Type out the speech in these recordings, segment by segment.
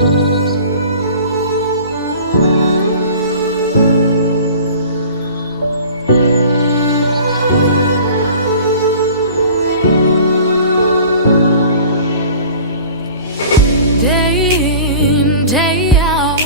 Day in, day out,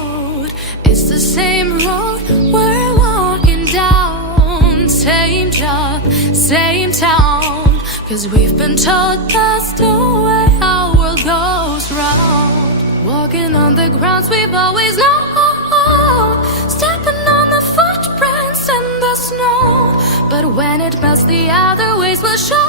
it's the same road we're walking down. Same job, same town, 'cause we've been told that's the way our world goes round. Walking on the grounds we've always known, stepping on the footprints in the snow. But when it melts, the other ways will show.